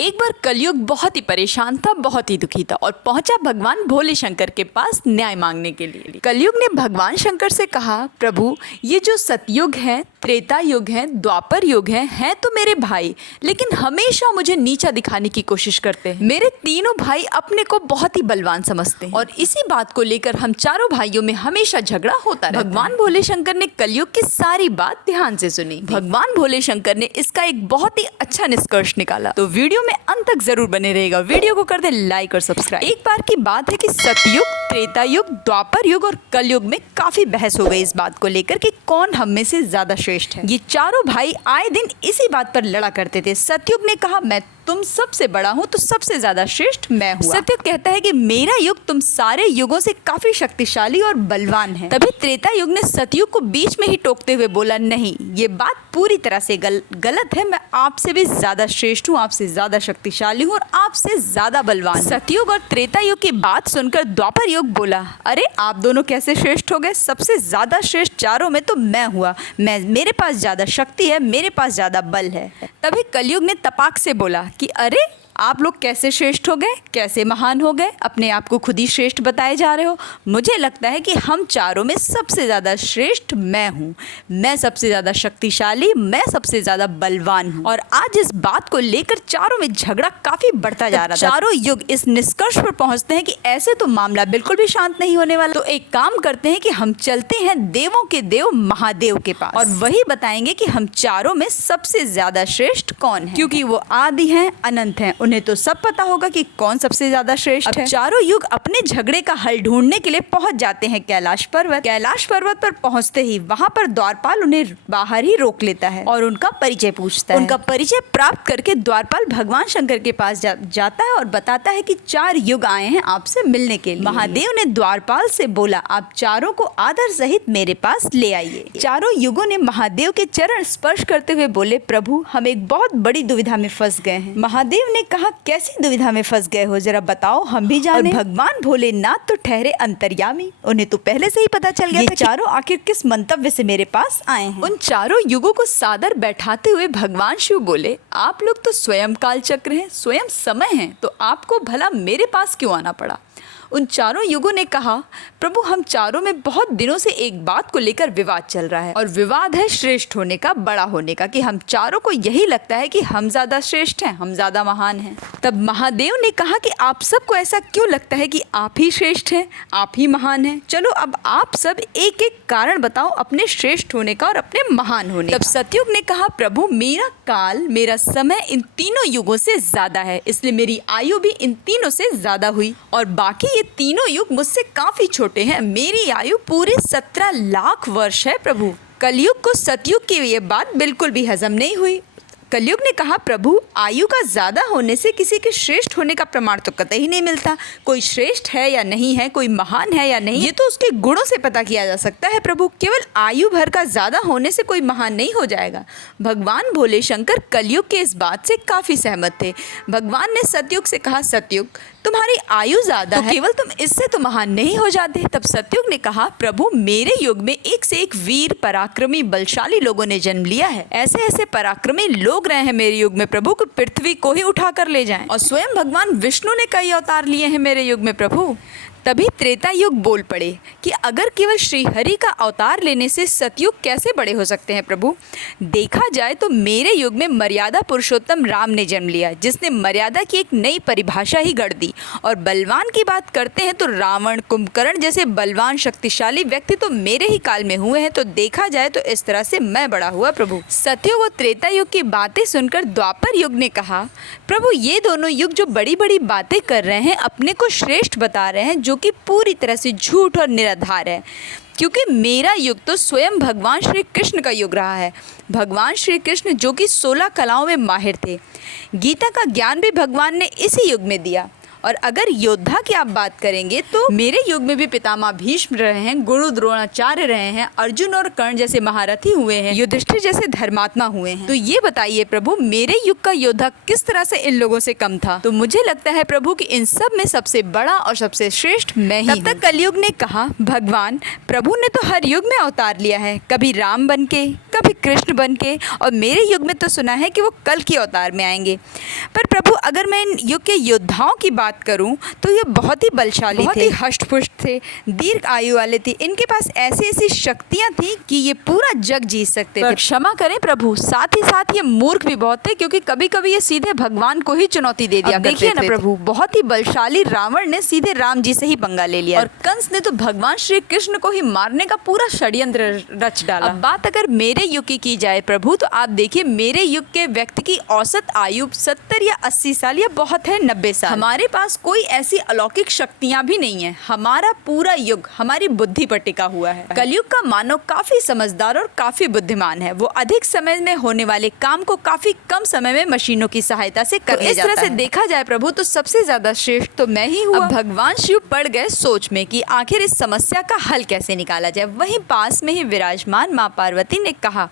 एक बार कलयुग बहुत ही परेशान था, बहुत ही दुखी था और पहुंचा भगवान भोले शंकर के पास न्याय मांगने के लिए। कलयुग ने भगवान शंकर से कहा, प्रभु ये जो सतयुग है, त्रेता युग है, द्वापर युग है तो मेरे भाई, लेकिन हमेशा मुझे नीचा दिखाने की कोशिश करते हैं। मेरे तीनों भाई अपने को बहुत ही बलवान समझते हैं और इसी बात को लेकर हम चारों भाइयों में हमेशा झगड़ा होता रहता है। भगवान भोले शंकर ने कलयुग की सारी बात ध्यान से सुनी। भगवान भोले शंकर ने इसका एक बहुत ही अच्छा निष्कर्ष निकाला। तो वीडियो में अंत तक जरूर बने रहेगा। वीडियो को कर दे लाइक और सब्सक्राइब। एक बार की बात है कि सतयुग, त्रेता युग, द्वापर युग और कलयुग में काफी बहस हो गई इस बात को लेकर कि कौन हम में से ज्यादा श्रेष्ठ है। ये चारों भाई आए दिन इसी बात पर लड़ा करते थे। सतयुग ने कहा, मैं तुम सबसे बड़ा हूँ तो सबसे ज्यादा श्रेष्ठ मैं हूँ। सतयुग कहता है कि मेरा युग तुम सारे युगों से काफी शक्तिशाली और बलवान है। तभी त्रेता युग ने सतयुग को बीच में ही टोकते हुए बोला, नहीं, ये बात पूरी तरह से गलत है। मैं आपसे भी ज्यादा श्रेष्ठ हूँ, आपसे ज्यादा शक्तिशाली हूँ और आपसे ज्यादा बलवान। सतयुग और त्रेता युग की बात सुनकर द्वापर युग बोला, अरे आप दोनों कैसे श्रेष्ठ हो गए? सबसे ज्यादा श्रेष्ठ चारों में तो मैं हुआ। मेरे पास ज्यादा शक्ति है, मेरे पास ज्यादा बल है। तभी कलयुग ने तपाक से बोला कि अरे आप लोग कैसे श्रेष्ठ हो गए, कैसे महान हो गए? अपने आप को खुद ही श्रेष्ठ बताए जा रहे हो। मुझे लगता है कि हम चारों में सबसे ज़्यादा श्रेष्ठ मैं हूँ। मैं सबसे ज़्यादा शक्तिशाली, मैं सबसे ज़्यादा बलवान हूँ। और आज इस बात को लेकर चारों में झगड़ा काफ़ी बढ़ता जा रहा था। चारों युग इस निष्कर्ष पर पहुँचते हैं कि ऐसे तो मामला बिल्कुल भी शांत नहीं होने वाला। तो एक काम करते हैं कि हम चलते हैं देवों के देव महादेव के पास और वही बताएंगे कि हम चारों में सबसे ज़्यादा श्रेष्ठ कौन है, क्योंकि वो आदि हैं, अनंत हैं। उन्हें तो सब पता होगा कि कौन सबसे ज्यादा श्रेष्ठ है। चारों युग अपने झगड़े का हल ढूंढने के लिए पहुंच जाते हैं कैलाश पर्वत। कैलाश पर्वत पर पहुंचते ही वहां पर द्वारपाल उन्हें बाहर ही रोक लेता है और उनका परिचय पूछता है। उनका परिचय प्राप्त करके द्वारपाल भगवान शंकर के पास जाता है और बताता है कि 4 युग आए हैं आपसे मिलने के लिए। महादेव ने द्वारपाल से बोला, आप चारों को आदर सहित मेरे पास ले आइए। चारों युगों ने महादेव के चरण स्पर्श करते हुए बोले, प्रभु हम एक बहुत बड़ी दुविधा में फंस गए हैं। महादेव ने कहा, कैसी दुविधा में फंस गए हो, जरा बताओ, हम भी जाने। भगवान भोलेनाथ तो ठहरे अंतर्यामी, उन्हें तो पहले से ही पता चल गया था चारों आखिर किस मंतव्य से मेरे पास आए हैं। उन चारों युगों को सादर बैठाते हुए भगवान शिव बोले, आप लोग तो स्वयं काल चक्र हैं, स्वयं समय हैं, तो आपको भला मेरे पास क्यों आना पड़ा? उन चारों युगों ने कहा, प्रभु हम चारों में बहुत दिनों से एक बात को लेकर विवाद चल रहा है और विवाद है श्रेष्ठ होने का, बड़ा होने का, कि हम चारों को यही लगता है कि हम ज्यादा श्रेष्ठ हैं, हम ज्यादा महान हैं। तब महादेव ने कहा कि आप सबको ऐसा क्यों लगता है कि आप ही श्रेष्ठ हैं, आप ही महान हैं? चलो अब आप सब एक एक कारण बताओ अपने श्रेष्ठ होने का और अपने महान होने का। तब सतयुग ने कहा, प्रभु मेरा काल, मेरा समय इन तीनों युगों से ज्यादा है, इसलिए मेरी आयु भी इन तीनों से ज्यादा हुई और बाकी तीनों युग मुझसे काफी छोटे हैं। मेरी आयु पूरे 17 लाख वर्ष है। प्रभु कलयुग को सतयुग की ये बात बिल्कुल भी हजम नहीं हुई। कलयुग ने कहा, प्रभु आयु का ज्यादा होने से किसी के श्रेष्ठ होने का प्रमाण तो कतई नहीं मिलता। कोई श्रेष्ठ है या नहीं है, कोई महान है या नहीं, ये तो उसके गुणों से पता किया जा सकता है। प्रभु केवल आयु भर का ज्यादा होने से कोई महान नहीं हो जाएगा। भगवान भोले शंकर कलयुग के इस बात से काफी सहमत थे। भगवान ने सतयुग से कहा, सतयुग तुम्हारी आयु ज्यादा है, केवल तुम इससे तो महान नहीं हो जाते। तब सतयुग ने कहा, प्रभु मेरे युग में एक से एक वीर, पराक्रमी, बलशाली लोगों ने जन्म लिया है। ऐसे ऐसे पराक्रमी लोग रहे हैं मेरे युग में प्रभु को पृथ्वी को ही उठा कर ले जाएं। और स्वयं भगवान विष्णु ने कई अवतार लिए हैं मेरे युग में प्रभु। तभी त्रेता युग बोल पड़े कि अगर केवल श्री हरि का अवतार लेने से सतयुग कैसे बड़े हो सकते हैं प्रभु? देखा जाए तो मेरे युग में मर्यादा पुरुषोत्तम राम ने जन्म लिया, जिसने मर्यादा की एक नई परिभाषा ही गढ़ दी। और बलवान की बात करते हैं तो रावण, कुंभकर्ण जैसे बलवान शक्तिशाली व्यक्ति तो मेरे ही काल में हुए हैं। तो देखा जाए तो इस तरह से मैं बड़ा हुआ प्रभु। सतयुग और त्रेता युग की बातें सुनकर द्वापर युग ने कहा, प्रभु ये दोनों युग जो बड़ी बड़ी बातें कर रहे हैं, अपने को श्रेष्ठ बता रहे हैं, जो कि पूरी तरह से झूठ और निराधार है, क्योंकि मेरा युग तो स्वयं भगवान श्री कृष्ण का युग रहा है। भगवान श्री कृष्ण जो कि 16 कलाओं में माहिर थे। गीता का ज्ञान भी भगवान ने इसी युग में दिया। और अगर योद्धा की आप बात करेंगे तो मेरे युग में भी पितामह भीष्म रहे हैं, गुरु द्रोणाचार्य रहे हैं, अर्जुन और कर्ण जैसे महारथी हुए हैं, युधिष्ठिर जैसे धर्मात्मा हुए हैं। तो ये बताइए प्रभु मेरे युग का योद्धा किस तरह से इन लोगों से कम था? तो मुझे लगता है प्रभु कि इन सब में सबसे बड़ा और सबसे श्रेष्ठ मैं ही हूँ। तब तक कलयुग ने कहा, भगवान प्रभु ने तो हर युग में अवतार लिया है, कभी राम बन के, भी कृष्ण बन के, और मेरे युग में तो सुना है कि वो कल के अवतार में आएंगे। पर प्रभु अगर मैं इन युग के योद्धाओं की बात करूं तो ये बहुत ही बलशाली थे, हष्ट-पुष्ट थे, दीर्घ आयु वाले थे। इनके पास ऐसी ऐसी शक्तियां थी कि ये पूरा जग जीत सकते थे। क्षमा करें प्रभु, साथ ही साथ ये मूर्ख भी बहुत थे, क्योंकि कभी कभी ये सीधे भगवान को ही चुनौती दे दिया। देखिए ना प्रभु, बहुत ही बलशाली रावण ने सीधे राम जी से ही पंगा ले लिया, और कंस ने तो भगवान श्री कृष्ण को ही मारने का पूरा षड्यंत्र रच डाला। अब बात अगर मेरे युग की जाए प्रभु, तो आप देखिए मेरे युग के व्यक्ति की औसत आयु 70 या 80 साल या बहुत है 90 साल। हमारे पास कोई ऐसी अलौकिक शक्तियां भी नहीं है। हमारा पूरा युग हमारी बुद्धि पर टिका हुआ है। कलयुग का मानव काफी समझदार और काफी बुद्धिमान है। वो अधिक समय में होने वाले काम को काफी कम समय में मशीनों की सहायता से कर ले जाता है। इस तरह से देखा जाए प्रभु तो सबसे ज्यादा श्रेष्ठ तो मैं ही हुआ। भगवान शिव पड़ गए सोच में कि आखिर इस समस्या का हल कैसे निकाला जाए। वहीं पास में ही विराजमान माँ पार्वती ने कहा,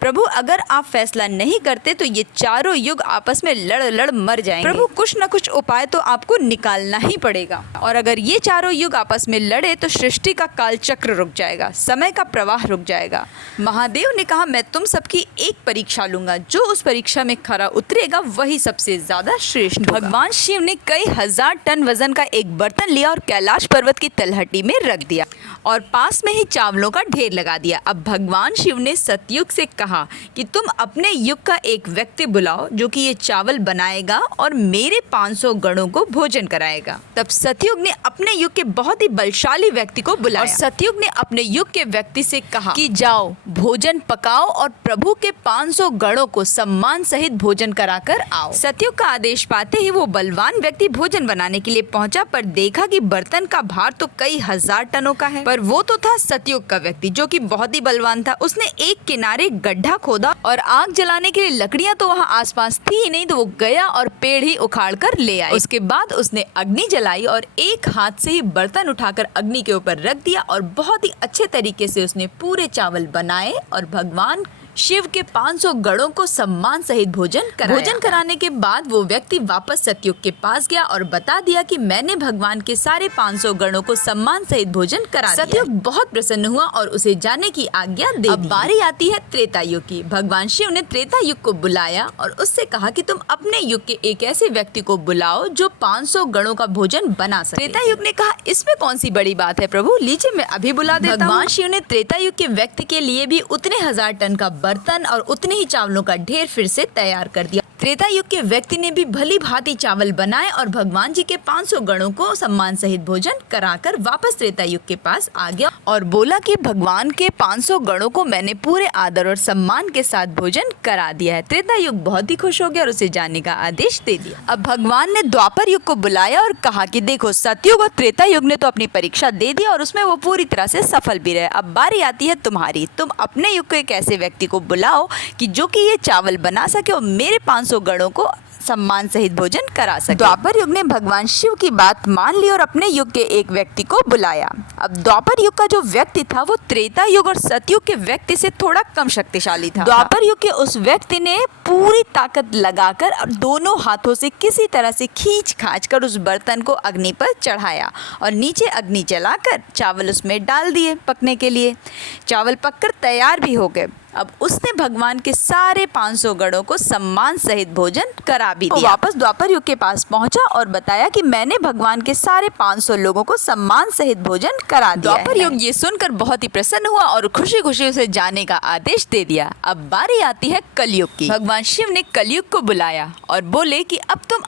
प्रभु अगर आप फैसला नहीं करते तो ये चारों युग आपस में लड़ लड़ मर जाएंगे। प्रभु कुछ न कुछ उपाय तो आपको निकालना ही पड़ेगा, और अगर ये चारों युग आपस में लड़े तो सृष्टि का काल चक्र रुक जाएगा, समय का प्रवाह रुक जाएगा। महादेव ने कहा, मैं तुम सबकी एक परीक्षा लूंगा, जो उस परीक्षा में खरा उतरेगा वही सबसे ज्यादा श्रेष्ठ होगा। भगवान शिव ने कई हजार टन वजन का एक बर्तन लिया और कैलाश पर्वत की तलहटी में रख दिया और पास में ही चावलों का ढेर लगा दिया। अब भगवान शिव ने सतयुग से कहा कि तुम अपने युग का एक व्यक्ति बुलाओ जो कि ये चावल बनाएगा और मेरे 500 गणों को भोजन कराएगा। तब सतयुग ने अपने युग के बहुत ही बलशाली व्यक्ति को बुलाया और सतयुग ने अपने युग के व्यक्ति से कहा कि जाओ भोजन पकाओ और प्रभु के 500 गणों को सम्मान सहित भोजन कराकर आओ। सतयुग का आदेश पाते ही वो बलवान व्यक्ति भोजन बनाने के लिए पहुंचा, पर देखा कि बर्तन का भार तो कई हजार टनों का है। पर वो तो था सतयुग का व्यक्ति जो कि बहुत ही बलवान था। उसने एक किनारे गड्ढा खोदा और आग जलाने के लिए लकड़ियां तो वहां आसपास थी ही नहीं, तो वो गया और पेड़ ही उखाड़ कर ले आया। उसके बाद उसने अग्नि जलाई और एक हाथ से ही बर्तन उठाकर अग्नि के ऊपर रख दिया और बहुत ही अच्छे तरीके से उसने पूरे चावल बनाए और भगवान शिव के 500 गणों को सम्मान सहित भोजन कराने के बाद वो व्यक्ति वापस सतयुग के पास गया और बता दिया कि मैंने भगवान के सारे 500 गणों को सम्मान सहित भोजन करा दिया। सतयुग बहुत प्रसन्न हुआ और उसे जाने की आज्ञा दे दी। अब बारी आती है त्रेता युग की। भगवान शिव ने त्रेता युग को बुलाया और उससे कहा कि तुम अपने युग के एक ऐसे व्यक्ति को बुलाओ जो 500 गणों का भोजन बना सके। त्रेता युग ने कहा, इसमें कौन सी बड़ी बात है प्रभु, लीजिए मैं अभी बुला देता हूँ। भगवान शिव ने त्रेता युग के व्यक्ति के लिए भी उतने हजार टन का बर्तन और उतने ही चावलों का ढेर फिर से तैयार कर दिया। त्रेता युग के व्यक्ति ने भी भली भांति चावल बनाए और भगवान जी के 500 गणों को सम्मान सहित भोजन कराकर वापस त्रेता युग के पास आ गया और बोला कि भगवान के 500 गणों को मैंने पूरे आदर और सम्मान के साथ भोजन करा दिया है। त्रेता युग बहुत ही खुश हो गया और उसे जाने का आदेश दे दिया। अब भगवान ने द्वापर युग को बुलाया और कहा कि देखो सतयुग और त्रेता युग ने तो अपनी परीक्षा दे दी और उसमें वो पूरी तरह से सफल भी रहे। अब बारी आती है तुम्हारी। तुम अपने युग के एक ऐसे व्यक्ति को बुलाओ कि जो कि ये चावल बना सके और मेरे 500 गणों को सम्मान सहित भोजन करा सके। द्वापर युग ने भगवान शिव की बात मान ली और अपने युग के एक व्यक्ति को बुलाया। अब द्वापर युग का जो व्यक्ति था वो त्रेता युग और सतयुग के व्यक्ति से थोड़ा कम शक्तिशाली था। द्वापर युग के उस व्यक्ति ने पूरी ताकत लगाकर और दोनों हाथों से किसी तरह से खींच खांच कर उस बर्तन को अग्नि पर चढ़ाया और नीचे अग्नि जलाकर चावल उसमें डाल दिए पकने के लिए। चावल पककर तैयार भी हो गए। अब उसने भगवान के सारे 500 गणों को सम्मान सहित भोजन करा भी दिया। वापस द्वापर युग के पास पहुंचा और बताया कि मैंने भगवान के सारे 500 लोगों को सम्मान सहित भोजन करा दिया। द्वापर युग ये सुनकर बहुत ही प्रसन्न हुआ और खुशी खुशी उसे जाने का आदेश दे दिया। अब बारी आती है कलयुग की। भगवान शिव ने कलयुग को बुलाया और बोले कि अब तुम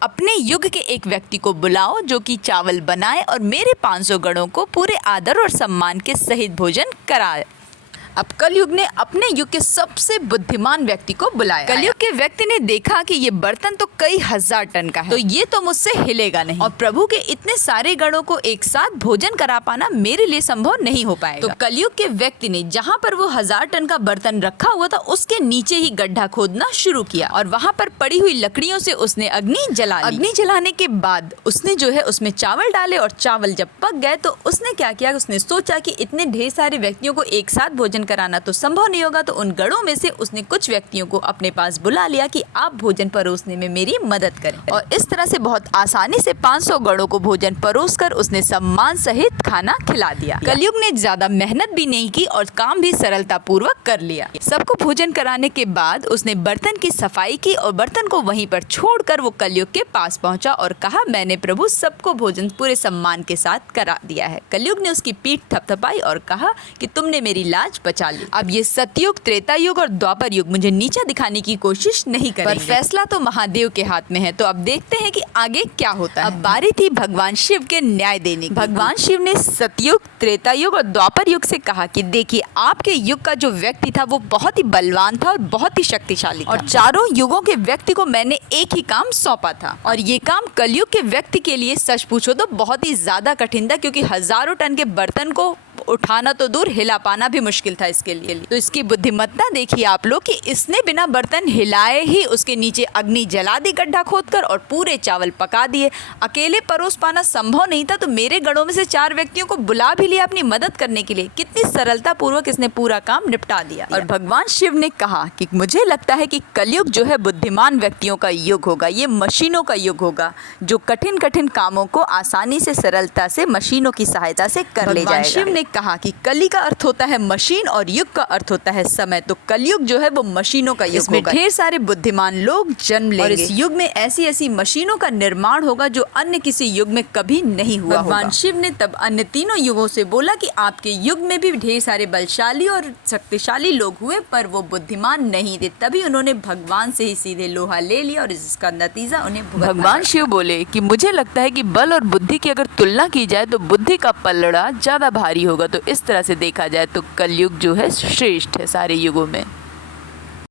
अपने युग के एक व्यक्ति को बुलाओ जो कि चावल बनाए और मेरे 500 गणों को पूरे आदर और सम्मान के सहित भोजन कराए। अब कलयुग ने अपने युग के सबसे बुद्धिमान व्यक्ति को बुलाया। कलयुग के व्यक्ति ने देखा कि ये बर्तन तो कई हजार टन का है, तो ये तो मुझसे हिलेगा नहीं और प्रभु के इतने सारे गणों को एक साथ भोजन करा पाना मेरे लिए संभव नहीं हो पाएगा। तो कलयुग के व्यक्ति ने जहाँ पर वो 1000 टन का बर्तन रखा हुआ था उसके नीचे ही गड्ढा खोदना शुरू किया और वहाँ पर पड़ी हुई लकड़ियों से उसने अग्नि जला ली। अग्नि जलाने के बाद उसने जो है उसमें चावल डाले और चावल जब पक गए तो उसने क्या किया, उसने सोचा कि इतने ढेर सारे व्यक्तियों को एक साथ भोजन भोजन कराना तो संभव नहीं होगा, तो उन गणों में से उसने कुछ व्यक्तियों को अपने पास बुला लिया कि आप भोजन परोसने में मेरी मदद करें। और इस तरह से बहुत आसानी से 500 गणों को भोजन परोसकर उसने सम्मान सहित खाना खिला दिया। कलयुग ने ज्यादा मेहनत भी नहीं की और काम भी सरलता पूर्वक कर लिया। सबको भोजन कराने के बाद उसने बर्तन की सफाई की और बर्तन को वहीं पर छोड़कर वो कलयुग के पास पहुंचा और कहा, मैंने प्रभु सबको भोजन पूरे सम्मान के साथ करा दिया है। कलयुग ने उसकी पीठ थपथपाई और कहा कि तुमने मेरी लाज बचा ली। अब ये सतयुग, त्रेता युग और द्वापर युग मुझे नीचा दिखाने की कोशिश नहीं करेंगे, पर फैसला तो महादेव के हाथ में है। तो अब देखते हैं कि आगे क्या होता है। अब बारी थी भगवान शिव के न्याय देने की। भगवान शिव ने सतयुग, त्रेता युग और द्वापर युग से कहा कि देखिए, आपके युग का जो व्यक्ति था वो बहुत ही बलवान था और बहुत ही शक्तिशाली था, और चारों युगों के व्यक्ति को मैंने एक ही काम सौंपा था, और ये काम कलयुग के व्यक्ति के लिए सच पूछो तो बहुत ही ज्यादा कठिन था, क्योंकि हजारों टन के बर्तन को उठाना तो दूर, हिला पाना भी मुश्किल था इसके लिए। तो इसकी बुद्धिमत्ता देखिए आप लोग कि इसने बिना बर्तन हिलाए ही उसके नीचे अग्नि जला दी गड्ढा खोदकर और पूरे चावल पका दिए। अकेले परोस पाना संभव नहीं था, तो मेरे गणों में से 4 व्यक्तियों को बुला भी लिया अपनी मदद करने के लिए। कितनी सरलता पूर्वक इसने पूरा काम निपटा दिया। और भगवान शिव ने कहा कि मुझे लगता है कि कलयुग जो है बुद्धिमान व्यक्तियों का युग होगा, ये मशीनों का युग होगा, जो कठिन कठिन कामों को आसानी से सरलता से मशीनों की सहायता से कर ले जाएगा। शिव ने कहा कि कली का अर्थ होता है मशीन और युग का अर्थ होता है समय, तो कलयुग जो है वो मशीनों का युग होगा। ढेर सारे बुद्धिमान लोग जन्म लेंगे और इस युग में ऐसी ऐसी मशीनों का निर्माण होगा जो अन्य किसी युग में कभी नहीं हुआ। भगवान शिव ने तब अन्य तीनों युगों से बोला कि आपके युग में भी ढेर सारे बलशाली और शक्तिशाली लोग हुए, पर वो बुद्धिमान नहीं थे। तभी उन्होंने भगवान से ही सीधे लोहा ले लिया और इसका नतीजा उन्हें भगवान शिव बोले कि मुझे लगता है कि बल और बुद्धि की अगर तुलना की जाए तो बुद्धि का पलड़ा ज्यादा भारी होगा। तो इस तरह से देखा जाए तो कलयुग जो है श्रेष्ठ है सारे युगों में।